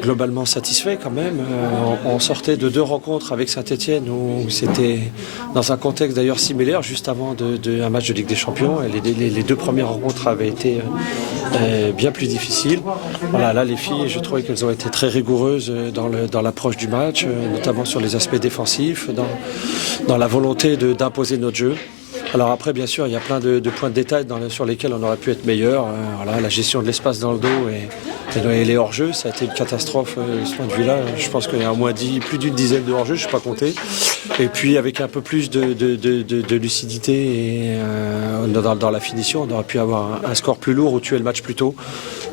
Globalement satisfait quand même. On sortait de 2 rencontres avec Saint-Etienne où c'était dans un contexte d'ailleurs similaire, juste avant un match de Ligue des Champions. Et les 2 premières rencontres avaient été bien plus difficiles. Voilà, là les filles, je trouvais qu'elles ont été très rigoureuses dans l'approche du match, notamment sur les aspects défensifs, dans la volonté d'imposer notre jeu. Alors après, bien sûr, il y a plein de points de détail sur lesquels on aurait pu être meilleur. Voilà, la gestion de l'espace dans le dos et les hors-jeux, ça a été une catastrophe de ce point de vue-là. Je pense qu'il y a au moins plus d'une dizaine de hors-jeux, je ne sais pas compter. Et puis avec un peu plus de lucidité et, dans la finition, on aurait pu avoir un score plus lourd ou tuer le match plus tôt.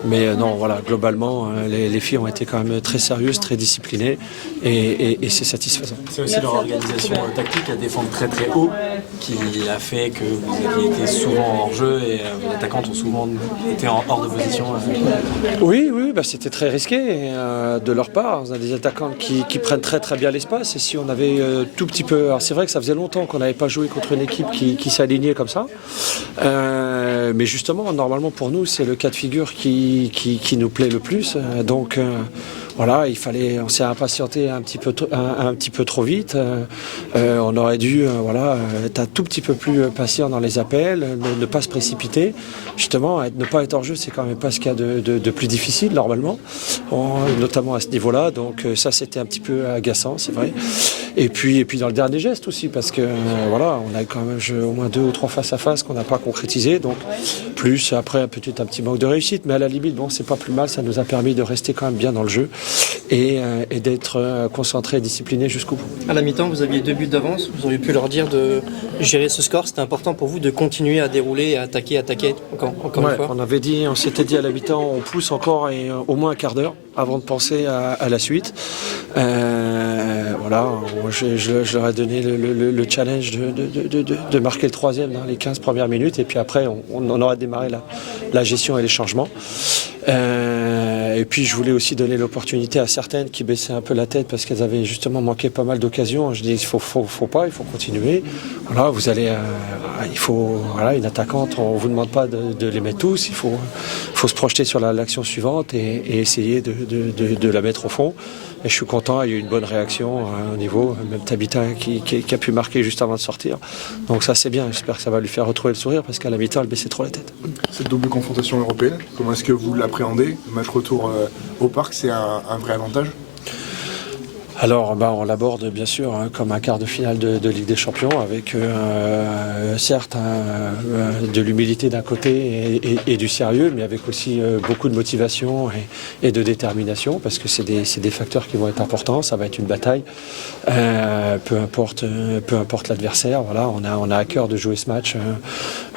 Mais non, voilà, globalement, les filles ont été quand même très sérieuses, très disciplinées et c'est satisfaisant. C'est aussi leur organisation tactique à défendre très très haut qui a fait que vous aviez été souvent hors jeu et vos attaquantes ont souvent été hors de position. Oui, c'était très risqué de leur part. On a des attaquantes qui prennent très très bien l'espace et si on avait tout petit peu... Alors c'est vrai que ça faisait longtemps qu'on n'avait pas joué contre une équipe qui s'alignait comme ça. Mais justement, normalement pour nous, c'est le cas de figure qui nous plaît le plus. Donc voilà, on s'est impatienté un petit peu trop vite. On aurait dû être un tout petit peu plus patient dans les appels, ne pas se précipiter. Justement, ne pas être hors jeu, c'est quand même pas ce qu'il y a de plus difficile normalement, notamment à ce niveau-là. Donc ça, c'était un petit peu agaçant, c'est vrai. Et puis dans le dernier geste aussi, parce que on a quand même au moins 2 ou 3 face à face qu'on n'a pas concrétisé. Donc plus après peut-être un petit manque de réussite, mais à la limite, bon, c'est pas plus mal. Ça nous a permis de rester quand même bien dans le jeu et d'être concentré et discipliné jusqu'au bout. À la mi-temps, vous aviez 2 buts d'avance. Vous auriez pu leur dire de gérer ce score. C'était important pour vous de continuer à dérouler et à attaquer encore une fois. On s'était dit à la mi-temps, on pousse encore au moins un quart d'heure avant de penser à la suite. Je leur ai donné le challenge de marquer le 3e dans les 15 premières minutes et puis après on aura démarré la gestion et les changements. Et puis je voulais aussi donner l'opportunité à certaines qui baissaient un peu la tête parce qu'elles avaient justement manqué pas mal d'occasions. Je dis il faut continuer. Voilà, vous allez, une attaquante, on vous demande pas de les mettre tous. Il faut se projeter sur l'action suivante et essayer de la mettre au fond. Et je suis content, il y a eu une bonne réaction au niveau, même Tabitha qui a pu marquer juste avant de sortir. Donc ça c'est bien, j'espère que ça va lui faire retrouver le sourire parce qu'à la mi-temps elle baissait trop la tête. Cette double confrontation européenne, comment est-ce que vous l'appréhendez? Le match retour au parc, c'est un vrai avantage? Alors on l'aborde bien sûr comme un quart de finale de Ligue des Champions avec certes de l'humilité d'un côté et du sérieux, mais avec aussi beaucoup de motivation et de détermination parce que c'est des facteurs qui vont être importants, ça va être une bataille, peu importe l'adversaire. Voilà, on a à cœur de jouer ce match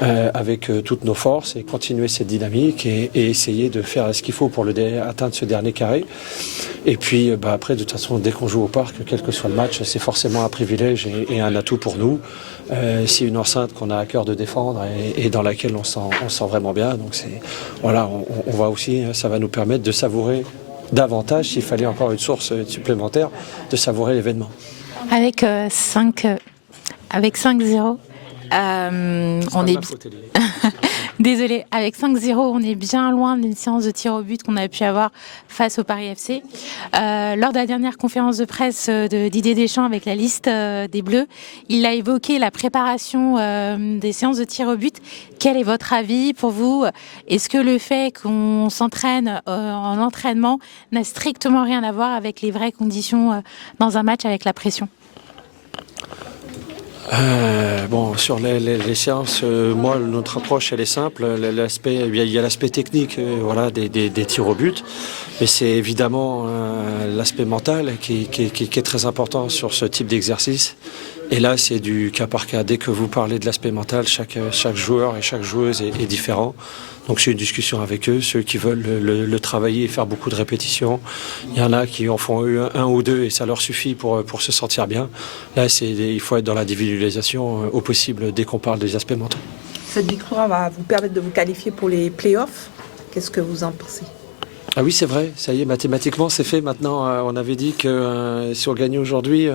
avec toutes nos forces et continuer cette dynamique et essayer de faire ce qu'il faut pour atteindre ce dernier carré. Et puis après de toute façon dès qu'on joue au parc, quel que soit le match, c'est forcément un privilège et un atout pour nous. C'est une enceinte qu'on a à cœur de défendre et dans laquelle on sent vraiment bien. Donc on va aussi, ça va nous permettre de savourer davantage, s'il fallait encore une source supplémentaire, de savourer l'événement. Avec 5-0, on est désolé, avec 5-0, on est bien loin d'une séance de tir au but qu'on a pu avoir face au Paris FC. Lors de la dernière conférence de presse de Didier Deschamps avec la liste des Bleus, il a évoqué la préparation des séances de tir au but. Quel est votre avis pour vous? Est-ce que le fait qu'on s'entraîne en entraînement n'a strictement rien à voir avec les vraies conditions dans un match avec la pression? Sur les séances, notre approche elle est simple. Il y a l'aspect technique, des tirs au but, mais c'est évidemment l'aspect mental qui est très important sur ce type d'exercice. Et là, c'est du cas par cas. Dès que vous parlez de l'aspect mental, chaque joueur et chaque joueuse est différent. Donc c'est une discussion avec eux, ceux qui veulent le travailler et faire beaucoup de répétitions. Il y en a qui en font un ou deux et ça leur suffit pour se sentir bien. Là, il faut être dans l'individualisation au possible dès qu'on parle des aspects mentaux. Cette victoire va vous permettre de vous qualifier pour les play-offs. Qu'est-ce que vous en pensez ? Ah oui, c'est vrai, ça y est, mathématiquement, c'est fait. Maintenant, on avait dit que si on gagnait aujourd'hui,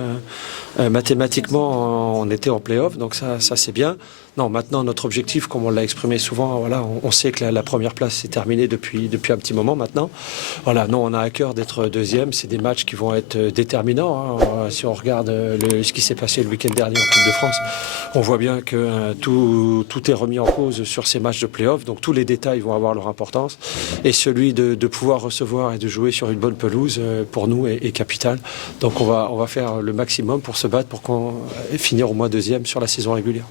mathématiquement, on était en play-off, donc ça c'est bien. Non, maintenant, notre objectif, comme on l'a exprimé souvent, voilà, on sait que la première place est terminée depuis un petit moment maintenant. Voilà, non, on a à cœur d'être deuxième. C'est des matchs qui vont être déterminants. Si on regarde ce qui s'est passé le week-end dernier en Coupe de France, on voit bien que tout est remis en cause sur ces matchs de play-off. Donc tous les détails vont avoir leur importance. Et celui de pouvoir recevoir et de jouer sur une bonne pelouse, pour nous, est capital. Donc on va faire le maximum pour se battre pour finir au moins deuxième sur la saison régulière.